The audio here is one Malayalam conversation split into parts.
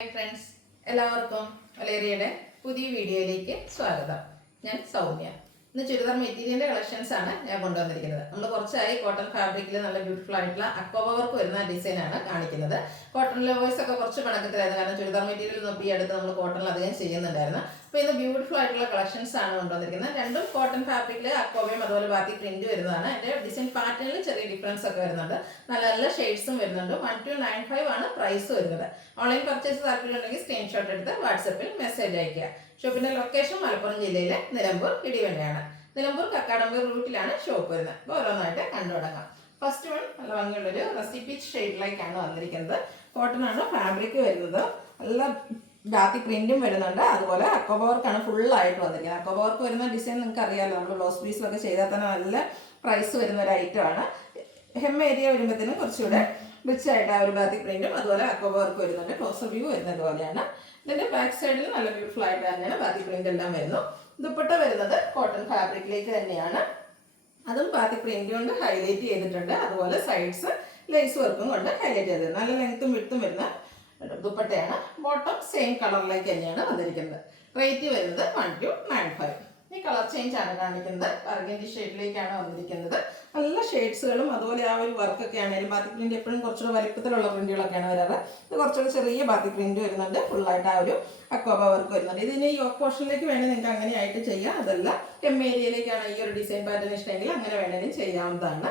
ഹായ് ഫ്രണ്ട്സ്, എല്ലാവർക്കും വലേറിയയുടെ പുതിയ വീഡിയോയിലേക്ക് സ്വാഗതം. ഞാൻ സൗമ്യ. ഇന്ന് ചുരിദാർ മെറ്റീരിയലിൻ്റെ കളക്ഷൻസ് ആണ് ഞാൻ കൊണ്ടുവന്നിരിക്കുന്നത്. നമ്മൾ കുറച്ചായി കോട്ടൺ ഫാബ്രിക്കിൽ നല്ല ബ്യൂട്ടിഫുൾ ആയിട്ടുള്ള അക്കോബ വർക്ക് വരുന്ന ഡിസൈനാണ് കാണിക്കുന്നത്. കോട്ടൺ ലവേഴ്സ് ഒക്കെ കുറച്ച് പണക്കത്തിലായിരുന്നു, കാരണം ചുരിദാർ മെറ്റീരിയൽ നോക്കി ഈ അടുത്ത് നമ്മൾ കോട്ടണിൽ അധികം ചെയ്യുന്നുണ്ടായിരുന്നു. അപ്പോൾ ഇന്ന് ബ്യൂട്ടിഫുൾ ആയിട്ടുള്ള കളക്ഷൻസ് ആണ് കൊണ്ടുവന്നിരിക്കുന്നത്. രണ്ടും കോട്ടൺ ഫാബ്രിക്കിൽ അക്കോബയും അതുപോലെ ബാക്കി പ്രിന്റ് വരുന്നതാണ്. എൻ്റെ ഡിസൈൻ പാറ്റേണിൽ ചെറിയ ഡിഫറൻസ് ഒക്കെ വരുന്നുണ്ട്. നല്ല നല്ല ഷെയ്ഡ്സും വരുന്നുണ്ട്. 1295 ആണ് പ്രൈസ് വരുന്നത്. ഓൺലൈൻ പർച്ചേസ് താല്പര്യമുണ്ടെങ്കിൽ സ്ക്രീൻഷോട്ട് എടുത്ത് വാട്സപ്പിൽ മെസ്സേജ് അയയ്ക്കുക. ഷോപ്പിൻ്റെ ലൊക്കേഷൻ മലപ്പുറം ജില്ലയിലെ നിലമ്പൂർ ഇടിവണ്ണയാണ്. നിലമ്പൂർ കക്കാടമ്പൂർ റൂട്ടിലാണ് ഷോപ്പ് വരുന്നത്. അപ്പോൾ ഓരോന്നായിട്ട് കണ്ടു തുടങ്ങാം. ഫസ്റ്റ് വൺ നല്ല ഭംഗിയുള്ളൊരു റസ്റ്റി പീച്ച് ഷെയ്ഡിലേക്കാണ് വന്നിരിക്കുന്നത്. കോട്ടൺ ആണ് ഫാബ്രിക് വരുന്നത്. നല്ല ഡാത്തി പ്രിന്റും വരുന്നുണ്ട്. അതുപോലെ അക്കോബ വർക്കാണ് ഫുള്ളായിട്ട് വന്നിരിക്കുന്നത്. അക്കോബ വർക്ക് വരുന്ന ഡിസൈൻ നിങ്ങൾക്ക് അറിയാമല്ലോ, നമ്മൾ ബ്ലൗസ് പീസിലൊക്കെ ചെയ്താൽ തന്നെ നല്ല പ്രൈസ് വരുന്ന ഒരു ഐറ്റമാണ്. ഹെം ഏരിയ വരുമ്പോഴത്തേനും കുറച്ചുകൂടെ റിച്ച് ആയിട്ട് ആ ഒരു ബാത്തി പ്രിന്റും അതുപോലെ അക്കോബ വർക്ക് വരുന്നുണ്ട്. ക്ലോസർ വ്യൂ വരുന്നത് പോലെയാണ്. ഇതിൻ്റെ ബാക്ക് സൈഡിൽ നല്ല ബ്യൂട്ടിഫുൾ ആയിട്ട് തന്നെയാണ് ബാത്തി പ്രിന്റ് എല്ലാം വരുന്നു. ദുപ്പട്ട വരുന്നത് കോട്ടൺ ഫാബ്രിക്കിലേക്ക് തന്നെയാണ്. അതും ബാത്തി പ്രിന്റ് കൊണ്ട് ഹൈലൈറ്റ് ചെയ്തിട്ടുണ്ട്. അതുപോലെ സൈഡ്സ് ലേസ് വർക്കും കൊണ്ട് ഹൈലൈറ്റ് ചെയ്തത്. നല്ല ലെങ്ത്തും വിഡ്ത്തും വരുന്ന ദുപ്പട്ടയാണ്. ബോട്ടം സെയിം കളറിലേക്ക് തന്നെയാണ് വന്നിരിക്കുന്നത്. റേറ്റ് വരുന്നത് 1295. ഈ കളർ ചേഞ്ച് ആണ് കാണിക്കുന്നത്. ബർഗൻഡി ഷെയ്ഡിലേക്കാണ് വന്നിരിക്കുന്നത്. നല്ല ഷെയ്ഡ്സുകളും അതുപോലെ ആ ഒരു വർക്കൊക്കെ ആണെങ്കിലും ബാത്തി പ്രിന്റ് എപ്പോഴും കുറച്ചുകൂടെ വലിപ്പത്തിലുള്ള പ്രിന്റുകളൊക്കെയാണ് വരാറ്. ഇത് കുറച്ചുകൂടെ ചെറിയ ബാത്തി പ്രിന്റ് വരുന്നുണ്ട്. ഫുള്ളായിട്ട് ആ ഒരു അക്കോബ വർക്ക് വരുന്നുണ്ട്. ഇതിന് യോക്ക് പോർഷനിലേക്ക് വേണമെങ്കിൽ നിങ്ങൾക്ക് അങ്ങനെയായിട്ട് ചെയ്യാം. അതല്ല എം ഏരിയയിലേക്കാണ് ഈ ഒരു ഡിസൈൻ പാറ്റേൺ ഇഷ്ടമെങ്കിൽ അങ്ങനെ വേണമെങ്കിലും ചെയ്യാവുന്നതാണ്.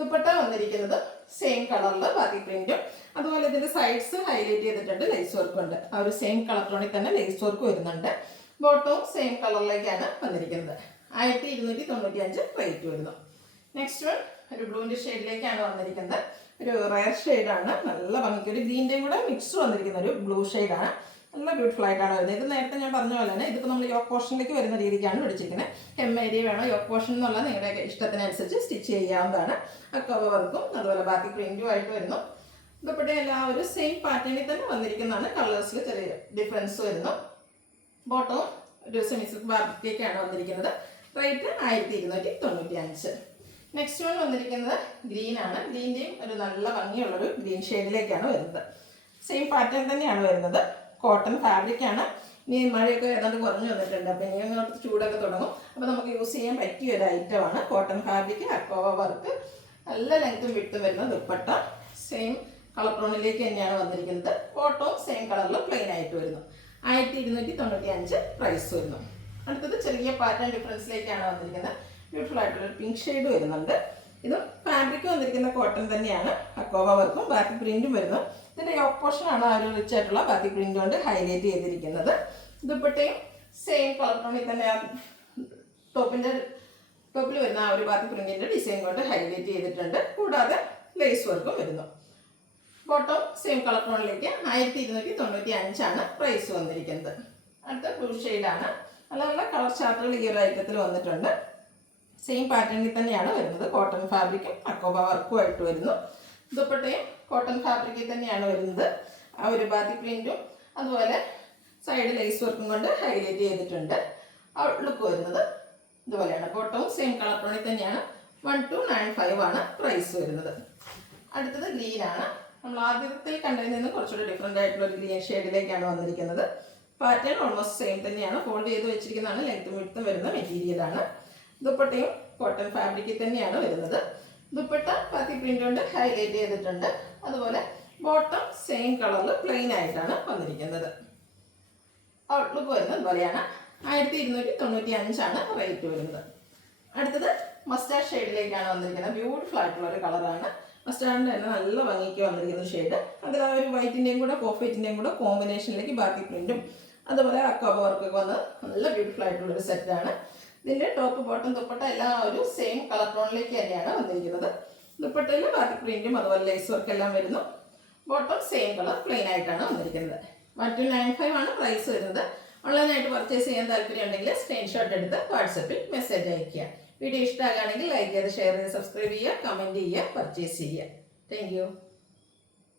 ദുപ്പട്ട വന്നിരിക്കുന്നത് സെയിം കളറിൽ ബാത്തി പ്രിന്റും അതുപോലെ ഇതിന്റെ സൈഡ്സ് ഹൈലൈറ്റ് ചെയ്തിട്ടുണ്ട്. ലേസ് വർക്ക് ഉണ്ട്. ആ ഒരു സെയിം കളർ ടോണിൽ തന്നെ ലേസ് വർക്ക് വരുന്നുണ്ട്. ബോട്ടവും സെയിം കളറിലേക്കാണ് വന്നിരിക്കുന്നത്. 1295 റേറ്റ് വരുന്നു. നെക്സ്റ്റ് വൺ ഒരു ബ്ലൂവിൻ്റെ ഷെയ്ഡിലേക്കാണ് വന്നിരിക്കുന്നത്. ഒരു റയർ ഷെയ്ഡാണ്. നല്ല ഭംഗിക്ക് ഒരു ഗ്രീൻ്റെയും കൂടെ മിക്സ് വന്നിരിക്കുന്ന ഒരു ബ്ലൂ ഷെയ്ഡാണ്. നല്ല ബ്യൂട്ടിഫുൾ ആയിട്ടാണ് വരുന്നത്. ഇത് നേരത്തെ ഞാൻ പറഞ്ഞ പോലെ തന്നെ ഇതിപ്പോൾ നമ്മൾ യോക്ക് പോർഷനിലേക്ക് വരുന്ന രീതിക്കാണ് പിടിച്ചിരിക്കുന്നത്. എം ഏരിയ വേണോ യോക്ക് പോർഷൻ എന്നുള്ള നിങ്ങളുടെ ഇഷ്ടത്തിനനുസരിച്ച് സ്റ്റിച്ച് ചെയ്യാവുന്നതാണ്. അക്കോബ വർക്കും അതുപോലെ ബാക്കി പ്രിന്റും ആയിട്ട് വരുന്നു. ദുപ്പട്ട എല്ലാം ഒരു സെയിം പാറ്റേണിൽ തന്നെ വന്നിരിക്കുന്നതാണ്. കളേഴ്സിൽ ചെറിയ ഡിഫറൻസ് വരുന്നു. ബോട്ടവും ഒരു സെമി സിൽക്ക് ഫാബ്രിക്കേക്കാണ് വന്നിരിക്കുന്നത്. റേറ്റ് 1295. നെക്സ്റ്റ് വൺ വന്നിരിക്കുന്നത് ഗ്രീൻ ആണ്. ഗ്രീൻ്റെയും ഒരു നല്ല ഭംഗിയുള്ളൊരു ഗ്രീൻ ഷെയ്ഡിലേക്കാണ് വരുന്നത്. സെയിം പാറ്റേൺ തന്നെയാണ് വരുന്നത്. കോട്ടൺ ഫാബ്രിക്കാണ്. ഇനി മഴയൊക്കെ ഏതാണ്ട് കുറഞ്ഞു വന്നിട്ടുണ്ട്. അപ്പോൾ ഇനി അങ്ങോട്ട് ചൂടൊക്കെ തുടങ്ങും. അപ്പോൾ നമുക്ക് യൂസ് ചെയ്യാൻ പറ്റിയ ഒരു ഐറ്റമാണ്. കോട്ടൺ ഫാബ്രിക് അക്കോബ വർക്ക്. നല്ല ലെങ്ത്തും വിട്ടും വരുന്ന ദുപ്പട്ട സെയിം കളർ ടോണിലേക്ക് തന്നെയാണ് വന്നിരിക്കുന്നത്. ബോട്ടവും സെയിം കളറിൽ പ്ലെയിൻ ആയിട്ട് വരുന്നു. 1295 പ്രൈസ് വരുന്നു. അടുത്തത് ചെറിയ പാറ്റേൺ ഡിഫറൻസിലേക്കാണ് വന്നിരിക്കുന്നത്. ബ്യൂട്ടിഫുൾ ആയിട്ടുള്ളൊരു പിങ്ക് ഷെയ്ഡ് വരുന്നുണ്ട്. ഇതും ഫാബ്രിക് വന്നിരിക്കുന്ന കോട്ടൺ തന്നെയാണ്. അക്കോബ വർക്കും ബാക്കി പ്രിന്റും വരുന്നു. ഇതിൻ്റെ യോക്ക് പോർഷനാണ് ആ ഒരു റിച്ച് ആയിട്ടുള്ള ബാക്കി പ്രിന്റ് കൊണ്ട് ഹൈലൈറ്റ് ചെയ്തിരിക്കുന്നത്. ദുപ്പട്ടയും സെയിം കളർ ടോണിൽ തന്നെ ടോപ്പിൽ വരുന്ന ആ ഒരു ബാക്കി പ്രിന്റിൻ്റെ ഡിസൈൻ കൊണ്ട് ഹൈലൈറ്റ് ചെയ്തിട്ടുണ്ട്. കൂടാതെ ലേസ് വർക്കും വരുന്നു. ബോട്ടം സെയിം കളർ ടോണിലേക്ക് 1295 ആണ് പ്രൈസ് വന്നിരിക്കുന്നത്. അടുത്ത ബ്ലൂ ഷെയ്ഡാണ്. നല്ല നല്ല കളർ ചാർട്ടുകൾ ഈ ഒരു ഐറ്റത്തിൽ വന്നിട്ടുണ്ട്. സെയിം പാറ്റേണിൽ തന്നെയാണ് വരുന്നത്. കോട്ടൺ ഫാബ്രിക്കും അക്കോബ വർക്കും ആയിട്ട് വരുന്നു. ദുപ്പട്ടയും കോട്ടൺ ഫാബ്രിക്കിൽ തന്നെയാണ് വരുന്നത്. ആ ഒരു ബാത്തി പ്രിന്റും അതുപോലെ സൈഡ് ലേസ് വർക്കും കൊണ്ട് ഹൈലൈറ്റ് ചെയ്തിട്ടുണ്ട്. ലുക്ക് വരുന്നത് ഇതുപോലെയാണ്. ബോട്ടവും സെയിം കളർ ടോണിൽ തന്നെയാണ്. 1295 ആണ് പ്രൈസ് വരുന്നത്. അടുത്തത് ഗ്രീനാണ്. നമ്മൾ ആദ്യത്തിൽ കണ്ടതിൽ നിന്ന് കുറച്ചുകൂടി ഡിഫറെൻ്റ് ആയിട്ടുള്ള ഒരു ഗ്രീൻ ഷെയ്ഡിലേക്കാണ് വന്നിരിക്കുന്നത്. പാറ്റേൺ ഓൾമോസ്റ്റ് സെയിം തന്നെയാണ്. ഫോൾഡ് ചെയ്ത് വെച്ചിരിക്കുന്നതാണ്. ലെങ്ത്തും വിഡ്ത്തും വരുന്ന മെറ്റീരിയലാണ്. ദുപ്പട്ടയും കോട്ടൺ ഫാബ്രിക്കിൽ തന്നെയാണ് വരുന്നത്. ദുപ്പട്ട ബാത്തി പ്രിന്റ് കൊണ്ട് ഹൈലൈറ്റ് ചെയ്തിട്ടുണ്ട്. അതുപോലെ ബോട്ടം സെയിം കളറിൽ പ്ലെയിൻ ആയിട്ടാണ് വന്നിരിക്കുന്നത്. ഔട്ട്ലുക്ക് വരുന്നത് ഇതുപോലെയാണ്. 1295 ആണ് റേറ്റ് വരുന്നത്. അടുത്തത് മസ്റ്റാർഡ് ഷെയ്ഡിലേക്കാണ് വന്നിരിക്കുന്നത്. ബ്യൂട്ടിഫുൾ ആയിട്ടുള്ള ഒരു കളറാണ്. മസ്റ്റാർഡിൻ്റെ തന്നെ നല്ല ഭംഗിക്ക് വന്നിരിക്കുന്ന ഷെയ്ഡ്. അതിൽ ആ ഒരു വൈറ്റിൻ്റെയും കൂടെ കോഫേറ്റിൻ്റെയും കൂടെ കോമ്പിനേഷനിലേക്ക് ബാക്കി പ്രിന്റും അതുപോലെ അക്കോബ വർക്കൊക്കെ വന്ന് നല്ല ബ്യൂട്ടിഫുൾ ആയിട്ടുള്ളൊരു സെറ്റാണ്. ഇതിൻ്റെ ടോപ്പ് ബോട്ടം ദുപ്പട്ട എല്ലാം ഒരു സെയിം കളർ ടോണിലേക്ക് തന്നെയാണ് വന്നിരിക്കുന്നത്. ദുപ്പട്ടയിൽ ബാക്കി പ്രിന്റും അതുപോലെ ലേസ് വർക്ക് എല്ലാം വരുന്നു. ബോട്ടം സെയിം കളർ പ്ലെയിൻ ആയിട്ടാണ് വന്നിരിക്കുന്നത്. 1295 ആണ് പ്രൈസ് വരുന്നത്. ഓൺലൈനായിട്ട് പർച്ചേസ് ചെയ്യാൻ താല്പര്യം ഉണ്ടെങ്കിൽ സ്ക്രീൻഷോട്ട് എടുത്ത് വാട്സപ്പിൽ മെസ്സേജ് അയയ്ക്കുക. വീഡിയോ ഇഷ്ടമാകുകയാണെങ്കിൽ ലൈക്ക് ചെയ്ത് ഷെയർ ചെയ്ത് സബ്സ്ക്രൈബ് ചെയ്യുക, കമൻറ്റ് ചെയ്യുക, പർച്ചേസ് ചെയ്യുക. Thank you.